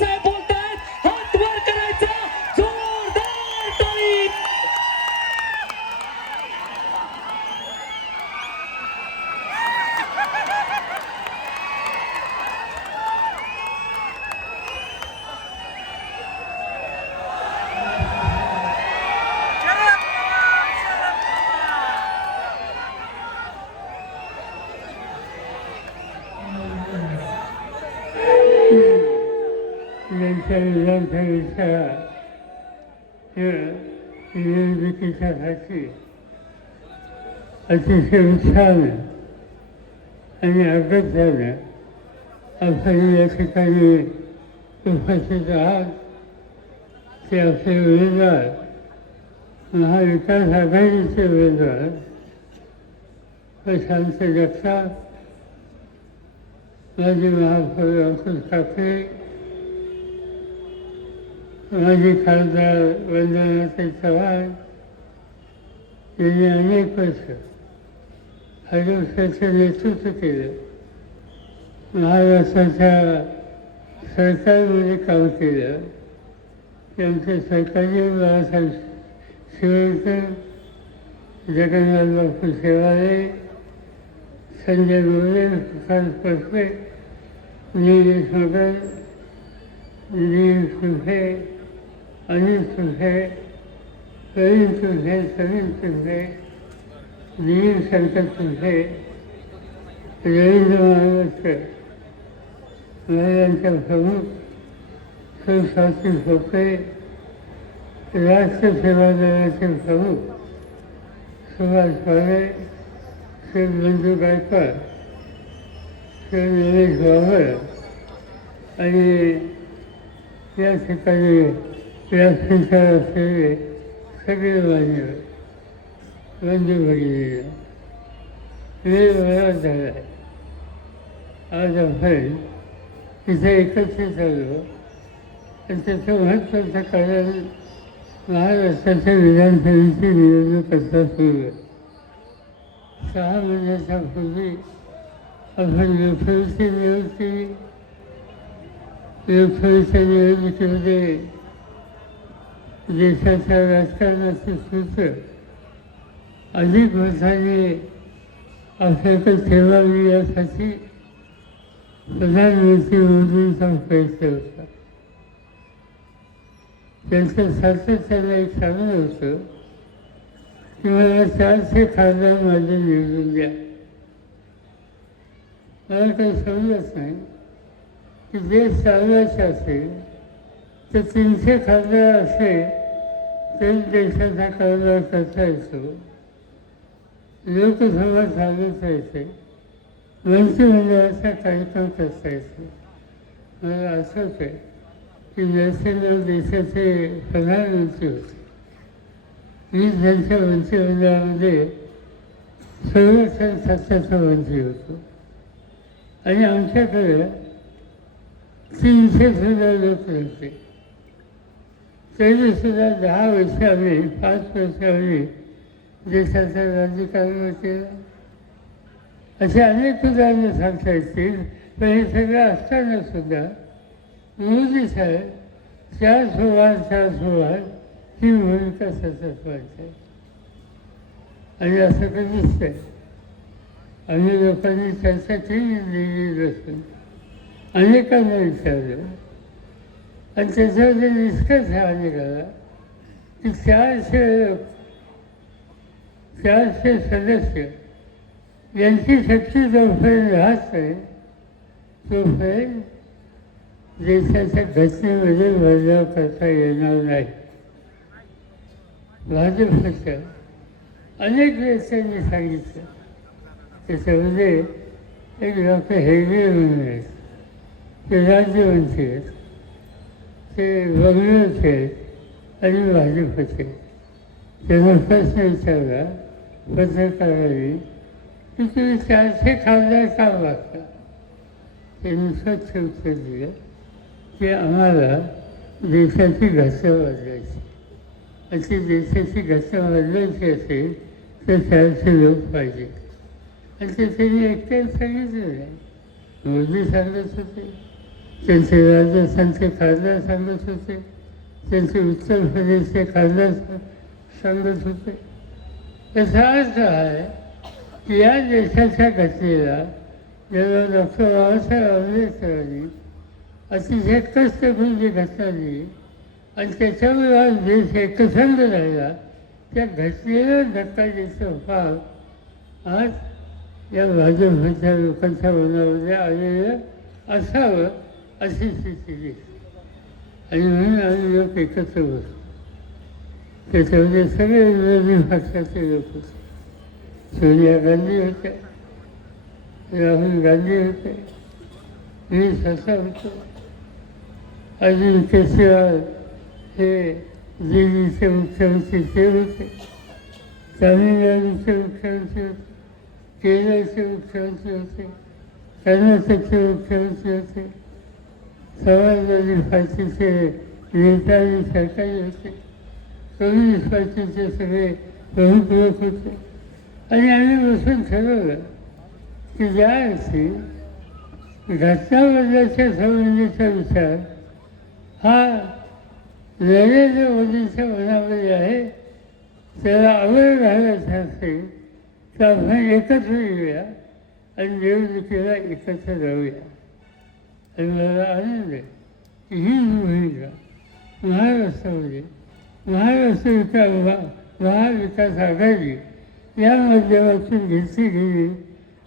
साहेब अतिशय उत्साहानं आणि अगत्यानं आपण या ठिकाणी उपस्थित आहात ते आपले उमेदवार महाविकास आघाडीचे उमेदवार प्रशांत जगताप माजी महापौर अंकुश ठाकरे माजी खासदार वंदनाताई नेतृत्व केलं महाराष्ट्राच्या सरकारमध्ये काम केलं. त्यांचे सरकारी बाळासाहेब शिवळकर जगन्नाथ बापू शेवाळे संजय गोरे प्रकाश पटले निलेश मगर नील सुफे अनिल सुफे प्रवीण सुफे सलीम सुफे नील शंकर सुखे रवींद्र महाराष्ट्र महिलांच्या प्रमुख सुस्वाती भोपळे राष्ट्र सेवा दलाचे प्रमुख सुभाष पारे श्री मंजू गायकवाड श्री निलेश बाबर आणि या ठिकाणी व्यासपीठावर असलेले सगळे मान्यवर. बंधू भगिनी वेळ बराच झाला आहे आज आपण तिथे एकत्रित आलो आणि त्याचं महत्त्वाचं कारण महाराष्ट्राच्या विधानसभेची निवडणूक आता सुरू आहे सहा महिन्याच्या पूर्वी आपण लोकसभेची निवड केली लोकसभेच्या निवडणुकीमध्ये देशाच्या राजकारणाचे सूत्र अधिक मताने आपल्याकडे ठेवावी यासाठी प्रधानमंत्री मोदींचा प्रयत्न होता त्यांचं सातत्यानं एक सांगणं होतं की मला चारशे खासदार माझे निवडून द्या. मला काही समजत नाही की देश चालवायचे असेल तर तीनशे खासदार असेल तरी देशाचा कारभार करता येतो. लोकसभा चालवता येते मंत्रिमंडळाचा कार्यक्रम करता मला आठवत आहे की नरसिंहराव देशाचे प्रधानमंत्री होते. मी त्यांच्या मंत्रिमंडळामध्ये संरक्षण खात्याचा मंत्री होतो. आणि आमच्याकडे तीनशे सुद्धा लोक नव्हते तरीसुद्धा दहा वर्ष आम्ही पाच वर्ष आम्ही देशाचा राजकारण केला असे अनेक उदाहरणं सांगता येतील पण हे सगळं असताना सुद्धा मोदी साहेब चार सुवार चार सुवार ही भूमिका सतत वाटते आणि असं काही दिसतंय आम्ही लोकांनी चर्चा केली दिल्ली असून अनेकांना विचारलं. आणि त्याच्यामध्ये निष्कर्ष हा निघाला की चारशे लोक चारशे सदस्य. यांची शक्ती जोपर्यंत राहत नाही तोपर्यंत देशाच्या घटनेमध्ये बदलाव करता येणार नाही. भाजपच्या अनेक देशांनी सांगितलं. त्याच्यामध्ये एक डॉक्टर हेगडे म्हणून आहेत. ते राज्यमंत्री आहेत. ते बंगलोरचे आहेत आणि भाजपचे त्यांना प्रश्न विचारला पत्रकारांनी की तुम्ही चारशे खासदार का लागतात. त्यांनी स्वच्छ उत्तर दिलं की आम्हाला देशाची घटना वाजवायची अशी देशाची घटना वाजवायची असेल तर चारशे लोक पाहिजे. आणि त्यांनी एकट्याच सांगितलं नाही मोदी सांगत होते त्यांचे राजस्थानचे खासदार सांगत होते त्यांचे उत्तर प्रदेशचे खासदार सांगत होते. याचा अर्थ आहे की या देशाच्या घटनेला ज्याला डॉक्टर बाबासाहेब आंबेडकरांनी अतिशय कष्ट करून जी घटना दिली आणि त्याच्यामुळे आज देश एकसंध राहिला त्या घटनेला धक्का द्यायचा भाग आज या भाजपच्या लोकांच्या मनामध्ये आलेलं असावं अशी स्थिती दिसते. आणि म्हणून आम्ही लोक एकत्र बसतो त्याच्यामध्ये सगळे विरोधी पक्षाचे लोक. होते सोनिया गांधी होत्या राहुल गांधी होते मी स्वतः होतो. अजून केजरीवाल हे दिल्लीचे मुख्यमंत्री ते होते. तामिळनाडूचे मुख्यमंत्री होते केरळचे मुख्यमंत्री होते कर्नाटकचे मुख्यमंत्री होते. समाजवादी पार्टीचे नेता आणि सरकारी होते. कम्युनिस्ट पार्टीचे सगळे प्रमुख लोक होते. आणि आम्ही बसून ठरवलं की ज्या अर्थी घटना संबंधीचा विचार हा नरेंद्र मोदींच्या मनामध्ये आहे त्याला आवड घालायचा असेल तर आपण एकत्र येऊया आणि निवडणुकीला एकत्र जाऊया. आणि मला आनंद आहे की ही भूमिका महाराष्ट्रामध्ये महाराष्ट्र विकास महाविकास आघाडी या माध्यमातून घेतली गेली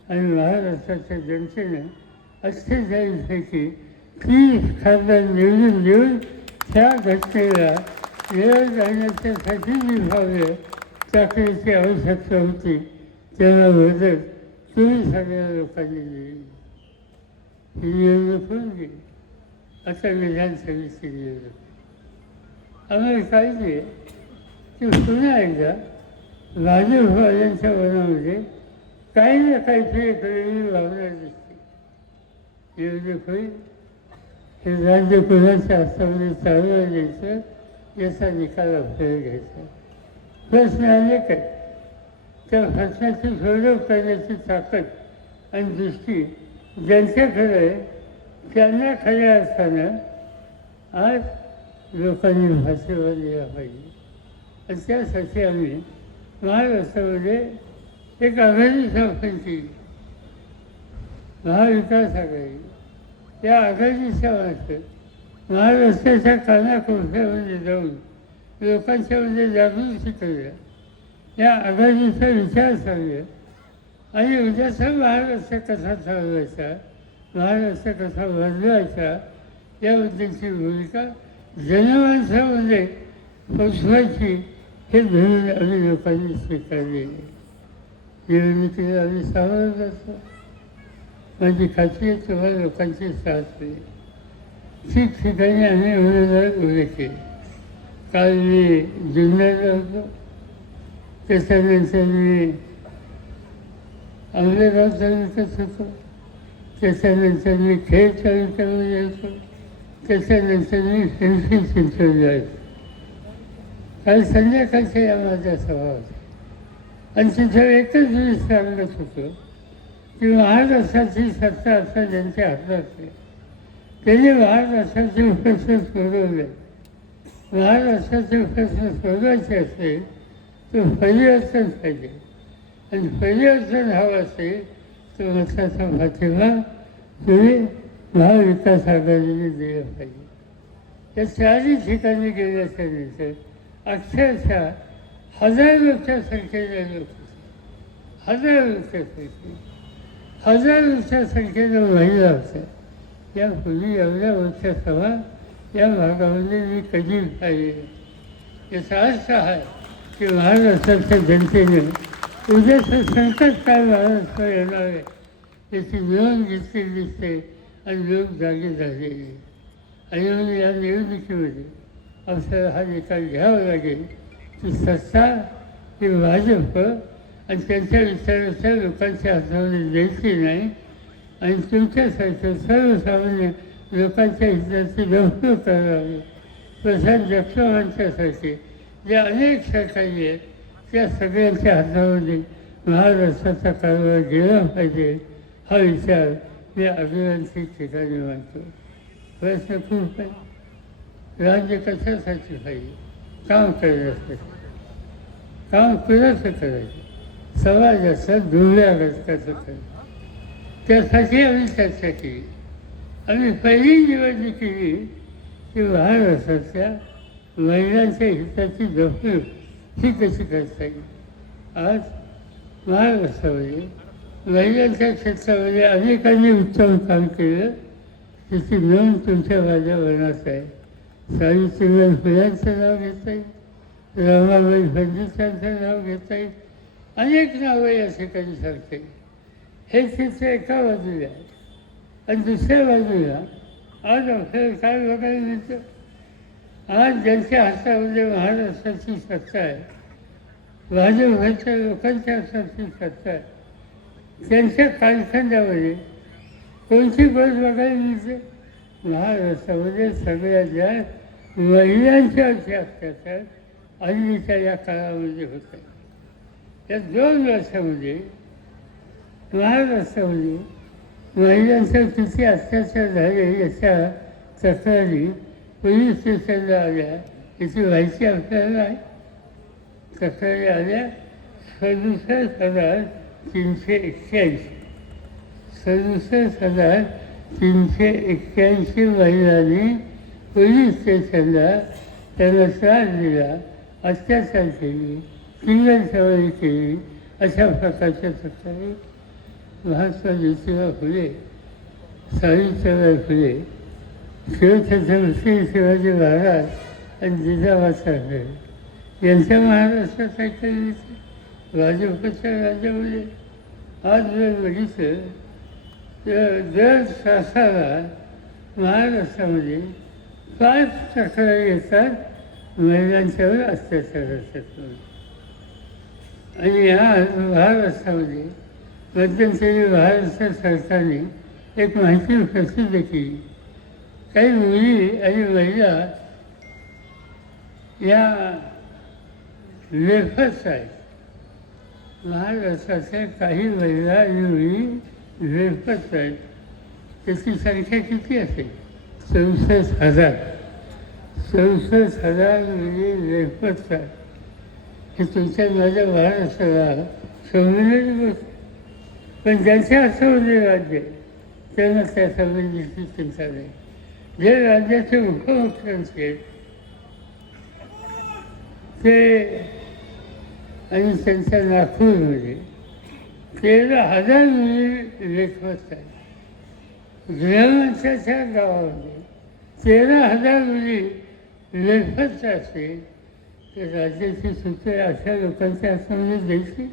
आणि महाराष्ट्राच्या जनतेनं अठ्ठेचाळीसपैकी तीस खासदार निवडून देऊन त्या घटनेला वेळ जाण्याच्यासाठी निभाव्य चाकरीची आवश्यकता होती. त्याला मदत तुम्ही सगळ्या लोकांनी दिली. ही निवडणूक होऊन गेली. आता विधानसभेची निवडणूक. आम्हाला काळजी पुन्हा एकदा भाजपवाल्यांच्या मनामध्ये काही ना काहीतरी एक भावना दिसते. निवडणूक होईल हे राज्य कुणाच्या हातामध्ये चालवा द्यायचं याचा निकाल आपल्याला घ्यायचा प्रश्न अनेक आहे त्या प्रश्नाची सोडव करण्याची ताकद आणि दृष्टी ज्यांच्याकडे आहे त्यांना खऱ्या अर्थानं आज लोकांनी भाषेवर दिला पाहिजे आणि त्यासाठी आम्ही महाराष्ट्रामध्ये एक आघाडी स्थापन केली. महाविकास आघाडी त्या आघाडीच्या मार्फत महाराष्ट्राच्या कानाकोपऱ्यामध्ये जाऊन लोकांच्यामध्ये जागृती करूया या आघाडीचा विचार सांगूया आणि उद्याचा महाराष्ट्र कसा चालवायचा महाराष्ट्र कसा बदलायचा याबद्दलची भूमिका जनमानसामध्ये पोचवायची हे धोरण आम्ही लोकांनी स्वीकारलेली निवडणुकीला आम्ही सावरत असतो माझी खात्री आहे तुम्हाला लोकांची साथ मिळेल. ठिकठिकाणी आम्ही उमेदवार उभे केले. काल मी जुन्नरला होतो. त्याच्यानंतर मी आंबेगाव तालुक्यात होतो. त्याच्यानंतर मी खेड तालुक्यामध्ये होतो. त्याच्यानंतर मी पिंपरी चिंचवडला होतो काल संध्याकाळच्या या माझ्या सभा। होत्या आणि तिथं एकच मी सांगत होतो की महाराष्ट्राची सत्ता आता ज्यांच्या हातात आहे त्यांनी महाराष्ट्राचे प्रश्न सोडवले महाराष्ट्राचे प्रश्न सोडवायचे असेल तर परिवर्तन पाहिजे आणि परिवर्तन हवं असेल तर मताचा पाठिंबा तुम्ही महाविकास आघाडीने दिला पाहिजे या चारही ठिकाणी गेल्याच्यानंतर अक्षरशः हजारोच्या संख्येने लोक हजारोच्या संख्येने. हजारोच्या संख्येने महिला होत्या यापूर्वी एवढ्या वर्षा सभा या भागामध्ये मी कधी पाहिले याचा अर्थ आहे की महाराष्ट्राच्या जनतेने उद्याचं संकट काय महाराष्ट्र येणार आहे. याची मिळून घेतली दिसते. आणि लोक जागे झालेले आणि म्हणून या निवडणुकीमध्ये आपल्याला हा निकाल घ्यावा लागेल. की सत्ता ही भाजप आणि त्यांच्या विचाराच्या लोकांच्या हातामध्ये द्यायची नाही. आणि तुमच्यासारख्या सर्वसामान्य लोकांच्या हिताची गफलत करावी प्रशांत जगतावांच्यासारखे जे अनेक सरकारी आहेत त्या सगळ्यांच्या हातामध्ये महाराष्ट्राचा कारभार गेला पाहिजे हा विचार मी अभियांत्रिक ठिकाणी मानतो प्रश्न खूप आहे राज्य कशासाठी पाहिजे काम करण्यासाठी. काम कुणाचं करायचं? समाजाचं दुर्व्यागत घटकाचं करायचं. त्यासाठी आम्ही चर्चा केली. आम्ही पहिली निवडणूक केली की महाराष्ट्रातल्या महिलांच्या हिताची जपणूक ही कशी करता येईल? आज महाराष्ट्रामध्ये महिलांच्या क्षेत्रामध्ये अनेकांनी उत्तम काम केलं. त्याची नोंद तुमच्या माझ्या मनात आहे. सावित्रीबाई फुलांचं नाव घेता येईल रमाबाई फडणवीसांचं नाव घेता येईल अनेक नावं या ठिकाणी सांगता हे चित्र एका बाजूला आहे. आणि दुसऱ्या बाजूला आज आपल्याला काय बघायला मिळतं? आज ज्यांच्या हातामध्ये महाराष्ट्राची सत्ता आहे भाजपच्या लोकांच्या हाताची सत्ता आहे त्यांच्या कालखंडामध्ये कोणती बस बघायला मिळते. महाराष्ट्रामध्ये म्हणजे सगळ्यात जास्त महिलांच्या अत्याचार हल्लीच्या या काळामध्ये होत. या दोन वर्षामध्ये महाराष्ट्रामध्ये महिलांचा किती अत्याचार झाले याच्या तक्रारी पोलीस स्टेशनला आल्या. याची माहिती आपल्याला आहे तक्रारी आल्या. सदुसष्ट हजार तीनशे एक्क्याऐंशी सदुसष्ट हजार तीनशे एक्क्याऐंशी महिलांनी पोलीस स्टेशनला त्यांना त्रास दिला. अत्याचार केली. किंगल सवारी केली. अशा प्रकारच्या प्रकारे महात्मा ज्योतिबा फुले सावित्रीबाई फुले शिवछत्रपती शिवाजी महाराज आणि जिजाबा साहेब यांच्या महाराष्ट्रात काहीतरी राज्यामध्ये आज जर बघितलं तर दर तासाला महाराष्ट्रामध्ये पाच तक्रारी येतात महिलांच्यावर अत्याचार असतात आणि आज महाराष्ट्रामध्ये मध्यंतरी महाराष्ट्र सरकारने एक माहिती प्रसिद्ध केली. काही मुली आणि महिला या लेखच आहेत. महाराष्ट्राच्या काही महिला आणि मुली आहेत. त्याची संख्या किती असेल? चौसष्ट हजार. चौसष्ट हजार म्हणजे लेखच आहेत. हे तुमच्या माझ्या महाराष्ट्राला समजलेली गोष्ट. पण ज्यांचे असं म्हणजे राज्य आहे, त्यांना त्या संबंधीची चिंता नाही. जे राज्याचे उपमुख्यमंत्री आहेत ते आणि त्यांच्या नागपूरमध्ये तेरा हजार मुली लेखवत आहेत गृहमंत्र्याच्या गावामध्ये तेरा हजार मुली लेखत असेल तर राज्याची सूत्रे अशा लोकांच्या हातामध्ये द्यायची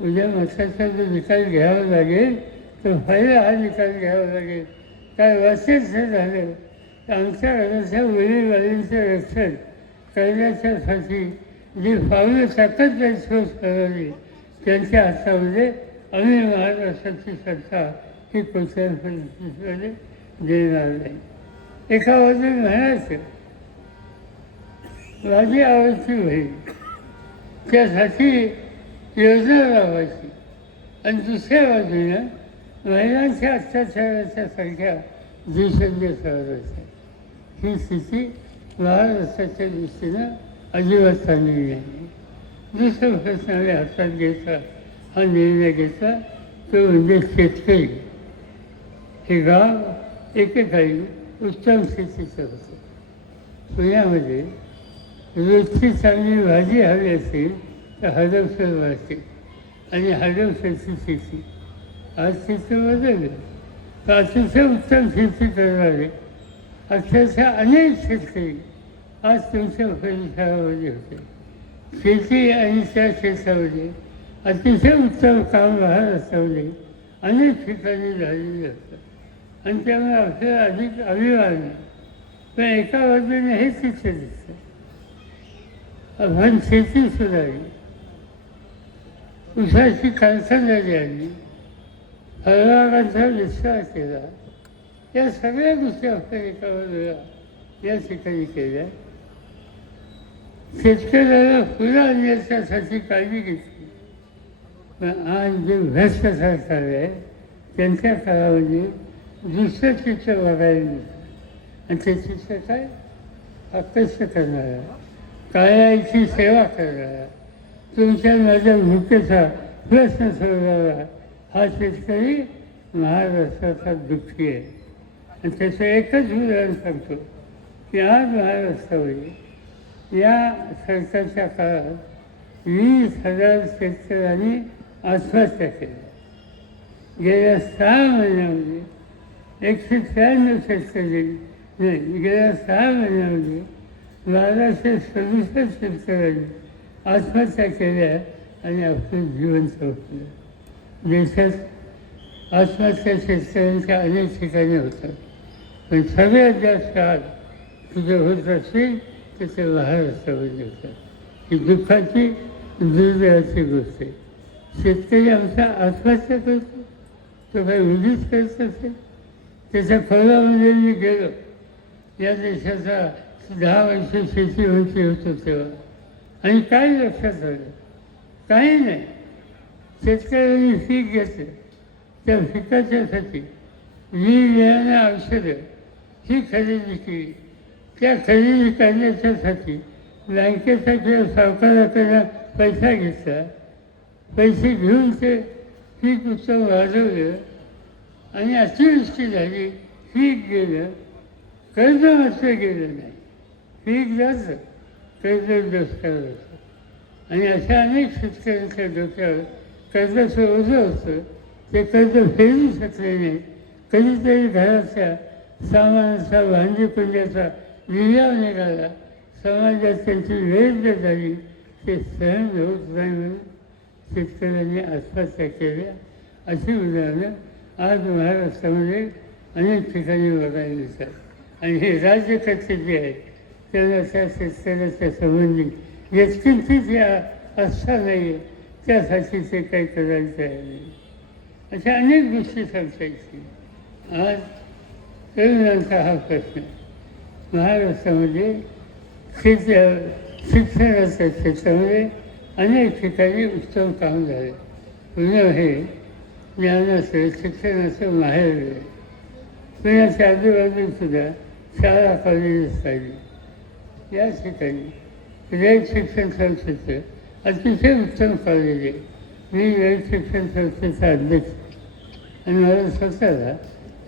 उद्या मताचा जो निकाल घ्यावा लागेल तर पहिला हा निकाल घ्यावा लागेल काय वर्षच झालं तर आमच्या घराच्या मुलीवालींचं रक्षण करण्याच्यासाठी जी पावलं सतत नाही त्यांच्या हातामध्ये आम्ही महाराष्ट्राची सत्ता ही कुठल्याही परिस्थितीमध्ये देणार नाही. एका बाजूने म्हणायचं माझी आवडती होईल त्यासाठी योजना लावायची. आणि दुसऱ्या बाजूनं महिलांच्या अत्याचाराच्या संख्या दिवसेंदिवस वाढत आहे ही स्थिती महाराष्ट्राच्या दृष्टीनं अजिबात चांगली नाही दुसरा प्रश्न हातात घ्यायचा हा निर्णय घ्यायचा तो म्हणजे शेतकरी हे गाव एकेकाळी उत्तम शेतीचं होतं पुण्यामध्ये रोजची चांगली भाजी हवी असेल तर हडपसर वाढते आणि हडपसरची शेती आज शेती बदललं तर अतिशय उत्तम शेती करणारे अक्षरशः अनेक शेतकरी आज तुमच्या परिसरामध्ये होते शेती आणि त्या क्षेत्रामध्ये अतिशय उत्तम काम महाराष्ट्रामध्ये अनेक ठिकाणी झालेले असतात आणि त्यामुळे आपल्याला अधिक अभिमान पण एका बाजूने हे चित्र दिसतं आपण शेती सुधारली उसाची कारखानदारी आली फळबागांचा विस्तार केला या सगळ्या गोष्टी आपण एका बाजूला या ठिकाणी केल्या शेतकऱ्याला फुलं याच्यासाठी काळजी घेतली. पण आज जे भ्रष्ट सरकार आहे त्यांच्या काळामध्ये दुसरं चित्र बघायला मिळतं. आणि ते चित्र काय? हा करणारा काळाची सेवा करणारा तुमच्या माझ्या भूकेचा प्रश्न सोडणारा हा शेतकरी महाराष्ट्राचा दुःखी आहे. आणि त्याचं एकच उदाहरण सांगतो की आज महाराष्ट्रामध्ये या सरकारच्या काळात वीस हजार शेतकऱ्यांनी आत्महत्या केल्या गेल्या सहा महिन्यामध्ये एकशे त्र्याण्णव शेतकरी नाही गेल्या सहा महिन्यामध्ये बाराशे सदुसष्ट शेतकऱ्यांनी आत्महत्या केल्या आणि आपलं जीवन चौकलं देशात आत्महत्या शेतकऱ्यांच्या अनेक ठिकाणी होतात पण सगळ्यात जास्त आज तुझं होत असेल तर ते महाराष्ट्रामध्ये होतात ही दुःखाची दुर्दैवाची गोष्ट आहे. शेतकरी आमचा आत्महत्या करतो. तो काही उदीच करत असेल त्याच्या फळामध्ये मी गेलो. या देशाचा दहा वर्ष शेती होतो तेव्हा. आणि काय लक्षात आलं काही नाही. शेतकऱ्यांनी पीक घेतलं. त्या पिकाच्यासाठी मी मिळाल्या औषधं ही खरेदी केली. त्या खरेदी करण्याच्यासाठी बँकेचा किंवा सावकाराकडनं पैसा घेतला. पैसे घेऊन ते पीक उत्सव वाढवलं आणि अतिवृष्टी झाली पीक गेलं कर्ज मात्र गेलं नाही. पीक जातं कर्ज दुष्काळ होतं. आणि अशा अनेक शेतकऱ्यांच्या डोक्यावर कर्जाचं ओझं होतं. ते कर्ज फेडू शकले नाही. कधीतरी घराच्या सामानाचा भांडी कुंड्याचा लिलाव निघाला समाजात त्यांची विरुद्ध झाली ते सहन होत नाही म्हणून शेतकऱ्यांनी आत्महत्या केल्या अशी उदाहरणं आज महाराष्ट्रामध्ये अनेक ठिकाणी बघायला मिळतात. आणि हे राज्यकर्ते जे आहेत त्यांना त्या शेतकऱ्याच्या संबंधी व्यक्तिंचीच या आस्था नाही आहे त्यासाठी ते काही करायला तयार नाही. अशा अनेक गोष्टी सांगता येतील. आज तरुणांचा हा प्रश्न. आहे. महाराष्ट्रामध्ये शेती शिक्षणाच्या क्षेत्रामध्ये अनेक ठिकाणी उत्तम काम झाले. पुणे हे ज्ञानाचं शिक्षणाचं माहेर आहे पुण्याच्या आजूबाजूसुद्धा शाळा कॉलेजेस पाहिजे या ठिकाणी रयत शिक्षण संस्थेचं अतिशय उत्तम कॉलेज आहे. मी रयत शिक्षण संस्थेचा अध्यक्ष आणि मला स्वतःला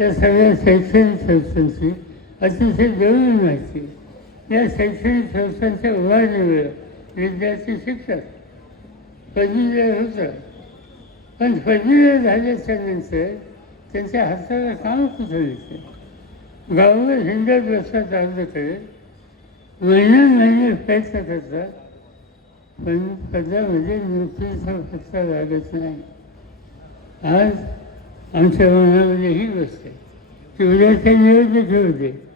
या सगळ्या शैक्षणिक संस्थांची अतिशय जवळून माहिती या शैक्षणिक संस्थांच्या उभारणीमुळे विद्यार्थी शिकतात पदवीधर होतात. पण पदवीधर झाल्याच्यानंतर त्यांच्या हाताला काम कुठं येते? गावावर हिंडत बसतात अर्ज करत महिन्या महिने प्रयत्न करतात पण पदामध्ये नोकरीचा पत्ता लागत नाही. आज आमच्या मनामध्ये ही बसते आहे. की उद्याच्या निवडणूक होऊ दे.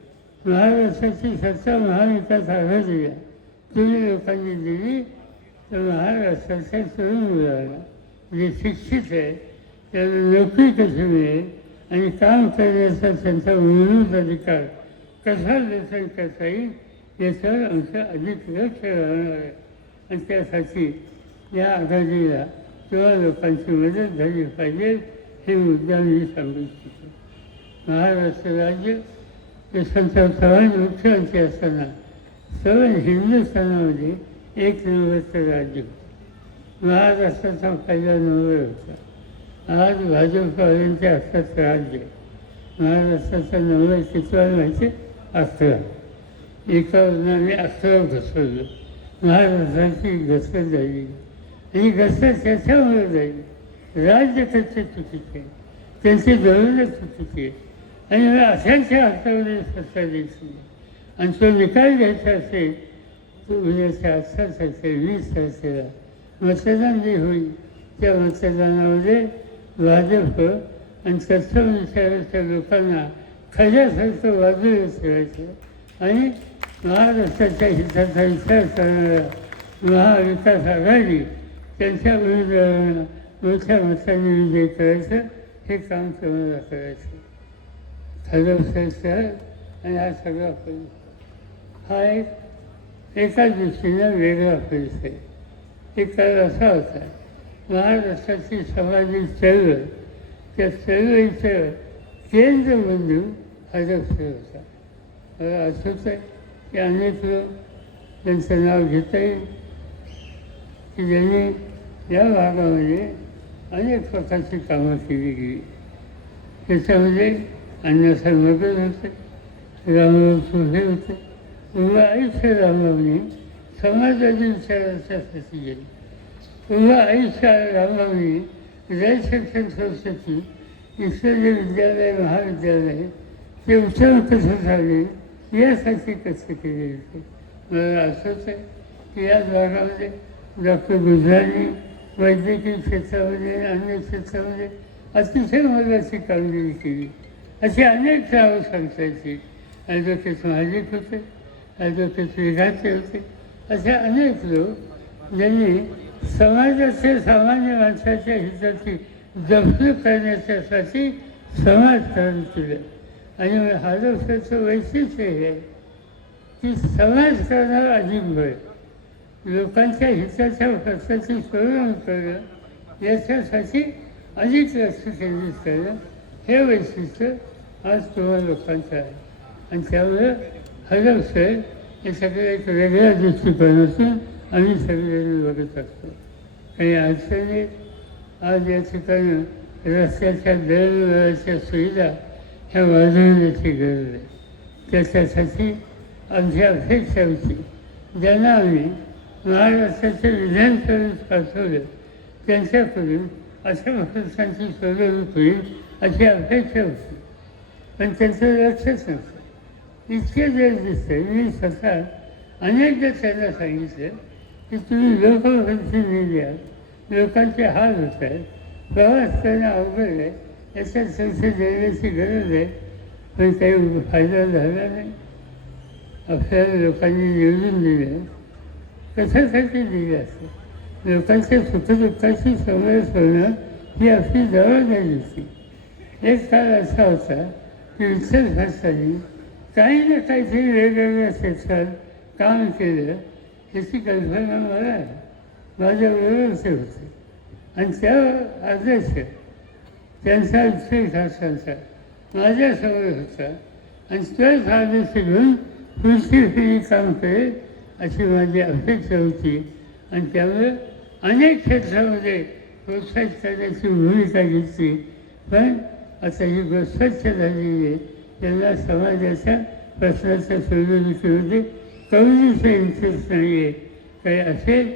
महाराष्ट्राची सत्ता महाविकास आघाडीला तुम्ही लोकांनी दिली तर महाराष्ट्राच्या तरुण मुलाला जे म्हणजे शिक्षित आहे त्याला नोकरी कशी मिळेल आणि काम करण्याचा त्यांचा मूलभूत अधिकार कसा जतन करता येईल याच्यावर आमचं अधिक लक्ष राहणार आहे. आणि त्यासाठी या आघाडीला किंवा लोकांची मदत झाली पाहिजे हे मुद्दा मी सांगू इच्छितो. महाराष्ट्र राज्य यशवंत चव्हाण मुख्यमंत्री असताना सर्व हिंदुस्थानामध्ये एक नंबरचं राज्य होतं महाराष्ट्राचा पहिला नंबर होता आज भाजपवाल्यांचे असतात राज्य महाराष्ट्राचा नंबर कितवा माहिती अकरा एका वर्णाने अकरा घसरलं महाराष्ट्राची घसर झाली ही घसर त्याच्यामुळे झाली राज्य त्याचे चुकीचे आहे. त्यांची धोरणं चुकीची आहे आणि मला अशांच्या हातामध्ये सत्ता द्यायची आणि तो निकाल घ्यायचा असेल तो उद्याच्या अठरा असेल वीस तारखेला मतदान जे होईल त्या मतदानामध्ये भाजप आणि तत्सम लोकांना खऱ्यासारखं बाजूला ठेवायचं आणि महाराष्ट्राच्या हिताचा विचार करणाऱ्या महाविकास आघाडी त्यांच्या उमेदवारांना मोठ्या मताने विजय करायचं हे काम तुम्हाला करायचं खरं आणि हा सगळा परिसर. हा एक एका दृष्टीनं वेगळा परिसर. आहे एक काळ असा होता महाराष्ट्राची सामाजिक चळवळ त्या चळवळीचं केंद्रबिंदू हरपसर होता. मला असंच आहे की अनेक लोक त्यांचं नाव घेता येईल की ज्यांनी या भागामध्ये अनेक प्रकारची कामं केली गेली. त्याच्यामध्ये अण्णासाहेब मगन होते रामराव सुहे होते उभं आयुष्य रामरावने समाजाच्या विचारासाठी गेली उभं आयुष्य रामरावने जय शिक्षण संस्थेची इतर जे विद्यालय महाविद्यालय ते उत्तम कसं झाले यासाठी कसं केले होते मला असंच आहे की या द्वारामध्ये डॉक्टर गुजरानी वैद्यकीय क्षेत्रामध्ये अन्य क्षेत्रामध्ये अतिशय मोलाची कामगिरी केली असे अनेक नावं सांगता येतील ॲडव्होकेट महाजिक होते ॲडव्होकेट विघाते होते. असे अनेक लोक ज्यांनी समाजाचे सामान्य माणसाच्या हिताची जपणूक करण्याच्यासाठी समाजकारण केलं. आणि महाराष्ट्राचं वैशिष्ट्य हे आहे की समाजकारणावर अधिक भर लोकांच्या हिताच्या खर्चाची सोडवणूक करणं याच्यासाठी अधिक लक्ष केंद्रित करणं हे वैशिष्ट्य आज तुम्हा लोकांचा आहे आणि त्यामुळे हजर सर हे सगळं एक वेगळ्या दृष्टिकोनातून आम्ही सगळेजण बघत असतो. काही अडचणी आज या ठिकाणी रस्त्याच्या दरवेळेच्या सुविधा ह्या वाढवण्याची गरज आहे. त्याच्यासाठी आमची अपेक्षा होती. ज्यांना आम्ही महाराष्ट्राचे विधान करून पाठवलं त्यांच्याकडून अशा महाराष्ट्रांची सोडवणूक होईल अशी अपेक्षा होती. पण त्यांचं लक्षच नव्हतं इतके जर दिसते मी स्वतः अनेकदा त्यांना सांगितलं की तुम्ही लोकप्रतिनिधी आहात लोकांचे हाल होत आहेत प्रवास करणं अवघड आहे याच्यात संशय देण्याची गरज आहे पण काही फायदा झाला नाही. आपल्याला लोकांनी निवडून दिलं. कशासाठी दिलं असते? लोकांच्या सुखदुःखाशी समरस होणं ही आपली जबाबदारी होती. एक काळ असा होता की विठ्ठल काही ना काहीतरी वेगवेगळ्या क्षेत्रात काम केलं याची कल्पना मला आहे. माझ्याबरोबर होते. आणि त्या आदर्श त्यांचा विठ्ठल भाषांचा माझ्यासमोर होता. आणि तोच आदर्श घेऊन पुढची पिढी काम करेल अशी माझी अपेक्षा होती. आणि त्यामुळे अनेक क्षेत्रामध्ये प्रोत्साहित करण्याची भूमिका घेतली. पण आता ही गोष्ट स्वच्छ झालेली आहे. त्यांना समाजाच्या प्रश्नाच्या सोडवणुकीमध्ये कवडीचं इंटरेस्ट नाही आहे. काही असेल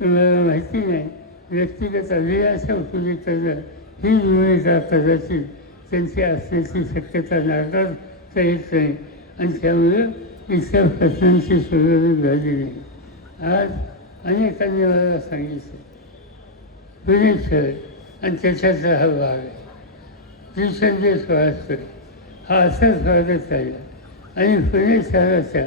तुम्हाला माहिती नाही. व्यक्तिगत अभिलाषा पुरी करणं ही भूमिका कदाचित त्यांची असण्याची शक्यता नाकारता येत नाही. आणि त्यामुळं इतक्या प्रश्नांची सोडवणूक झाली नाही आज अनेकांनी मला सांगितलं. पुणे शहर आणि त्याच्यातला हा भाग आहे. त्रिसंजय स्वास्थ्य हा असाच भागच राहिला आणि पुणे शहराच्या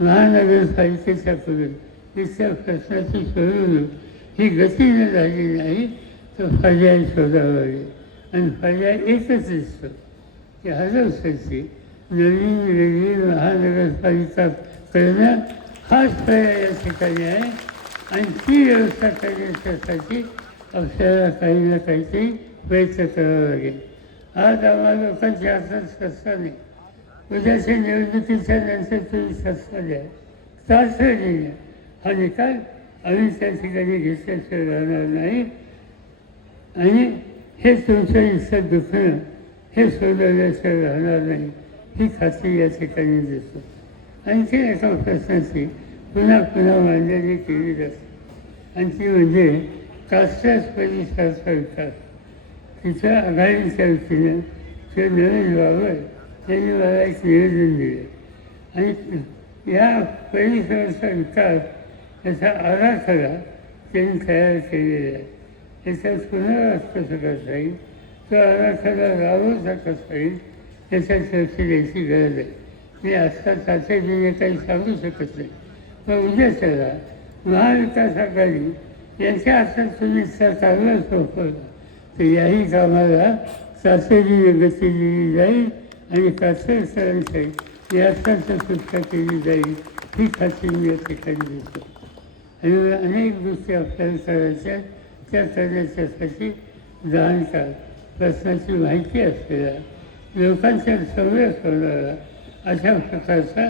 महानगरपालिकेच्या कडून तिच्या प्रश्नाची सोडवणूक ही गतीने झाली नाही तर पर्याय शोधावा लागेल आणि पर्याय एकच दिसतो की हरवसाची नवीन वेगळी महानगरपालिका करणं हाच पर्याय या ठिकाणी आहे आणि ती व्यवस्था करण्याच्यासाठी आपल्याला काही ना काहीतरी प्रयत्न करावा लागेल आज आम्हा लोकांच्या हातात सत्ता नाही उद्याच्या निवडणुकीच्या नंतर तुम्ही सत्ता द्या तातडीने नाही. हा निकाल आम्ही त्या ठिकाणी घेतल्याशिवाय राहणार नाही. आणि हे तुमचं इच्छा दुखणं हे सोडवल्याशिवाय राहणार नाही. ही खात्री या ठिकाणी दिसतो. आणखी एका प्रश्नाची पुन्हा पुन्हा मांडणी केली जाते. आणि ती म्हणजे कास्टास परिसराचा विकास तिच्या आघाडीच्या वतीनं ते नवीन बाबर त्यांनी मला एक निवेदन दिलं आणि या परिसराचा विकास याचा आराखडा त्यांनी तयार केलेला आहे त्याच्यात पुनर्वास कसं करता येईल तो आराखडा राबवता कसा येईल त्याच्या चर्चा द्यायची गरज आहे मी आत्ता तातडीने काही सांगू शकत नाही पण उद्या त्याला महाविकास आघाडी यांच्या हातात तुम्ही चांगला सोपवलं तर याही कामाला तातडीने गती दिली जाईल आणि कातरकरांच्या यात्राचं सुटका केली जाईल ही खात्री मी या ठिकाणी देतो आणि अनेक गोष्टी आपल्याला करायच्या त्या करण्याच्यासाठी जाणकार प्रश्नाची माहिती असलेला लोकांच्या समरस होणारा अशा प्रकारचा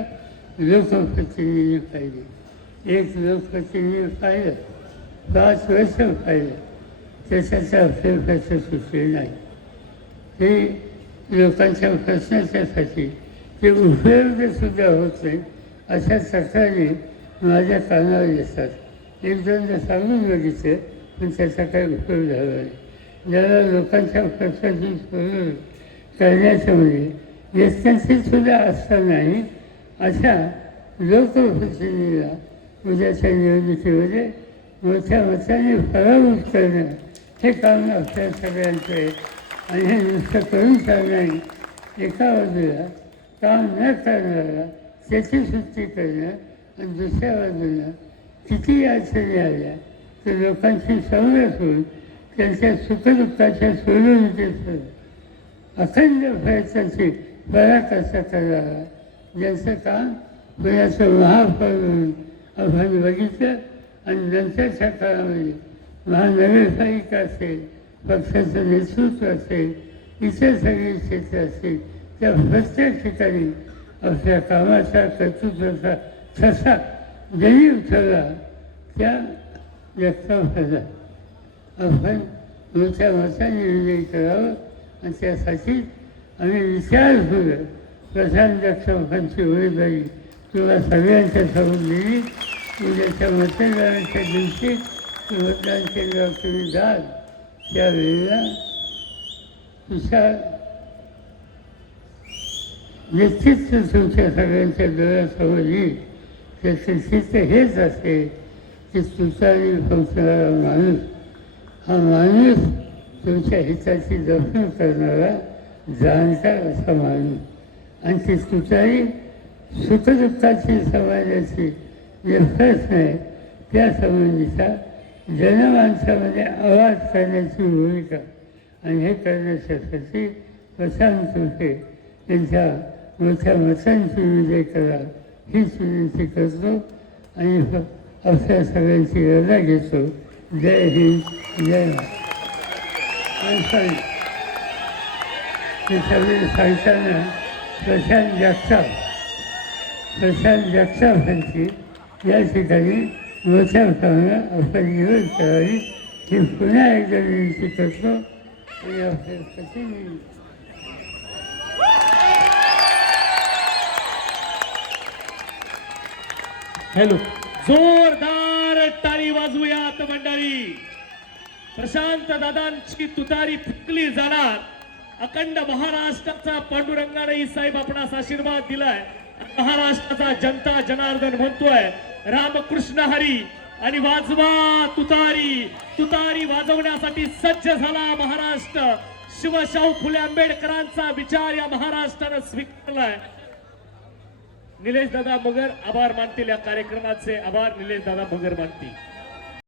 लोकप्रतिनिधी पाहिजे एक लोकप्रतिनिधी पाहिलं पाच वर्ष पाहिलं त्याच्यात आपल्याला खर्च सुचले नाही. हे लोकांच्या प्रश्नाच्यासाठी ते उपयोगसुद्धा होत नाही अशा तक्रारी माझ्या कानावर येतात एक दोनदा सांगून बघितलं पण त्याचा काही उपयोग झाला नाही. ज्याला लोकांच्या प्रश्नाची सोडवणूक करण्याचं म्हणजे व्यक्तींची सुद्धा असतानाही अशा लोकप्रतिनिधीला उद्याच्या निवडणुकीमध्ये मोठ्या मताने पराभूत करणं हे काम आपल्या सगळ्यांचं. आहे आणि हे नुसतं करून चालणार एका बाजूला काम न करणारा त्याची सुट्टी करणं आणि दुसऱ्या बाजूला किती अडचणी आल्या तर लोकांची सवलत होऊन त्यांच्या सुखदुःखाच्या सोडवणुकीत अखंड प्रयत्नाची पराकाष्ठा करावा ज्यांचं काम पुण्याचं महापौर म्हणून आपण बघितलं आणि नंतरच्या काळामध्ये महानगरपालिका असेल पक्षाचं नेतृत्व असेल इतर सगळे क्षेत्र असतील त्या प्रत्येक ठिकाणी आपल्या कामाचा कर्तृत्वाचा ठसा जरी उठवला त्या व्यक्ताला आपण मोठ्या मताने निर्णय करावं आणि त्यासाठी आम्ही विचारपूर्वक प्रधान जगतापांची उमेदवारी किंवा सगळ्यांच्या समोर दिली. उद्याच्या मतदानाच्या दिवशी मतदान केंद्रावर तुम्ही जाल त्यावेळेला तुझ्या निश्चित तुमच्या सगळ्यांच्या डोळ्यासमोर येईल त्याचं चित्त हेच असते की सुचारी फुंकणारा माणूस हा माणूस तुमच्या हिताची जपणूक करणारा जाणकार असा माणूस आणि ती तुतारी सुखदुःखाची समाजाची जे प्रश्न आहे त्या संबंधीचा जनमानसामध्ये आवाज करण्याची भूमिका आणि हे करण्यासाठी प्रशांत तुटे त्यांच्या मोठ्या मतांची विजय करा हीच विनंती करतो आणि आपल्या सगळ्यांची रजा घेतो. जय हिंद जय महाराष्ट्र हे सगळे सांगताना प्रशांत जगताप प्रशांत जगतापांची या ठिकाणी मोठ्या प्रमाणात आपण निवड करावी ही पुन्हा एकदा विनंती करतो आणि आपल्या हॅलो. जोरदार टाळी वाजवूयात मंडळी. प्रशांत दादांची तुतारी फुकली जाणार. अखंड महाराष्ट्राचा पांडुरंगाने साहेब आपणास आशीर्वाद दिलाय. महाराष्ट्राचा जनता जनार्दन म्हणतोय. रामकृष्ण हरी. आणि वाजवा तुतारी. तुतारी वाजवण्यासाठी सज्ज झाला महाराष्ट्र. शिवशाहू फुले आंबेडकरांचा विचार या महाराष्ट्रानं स्वीकारलाय. निलेश दादा मगर आभार मानतील या कार्यक्रमाचे. आभार निलेश दादा मगर मानतील.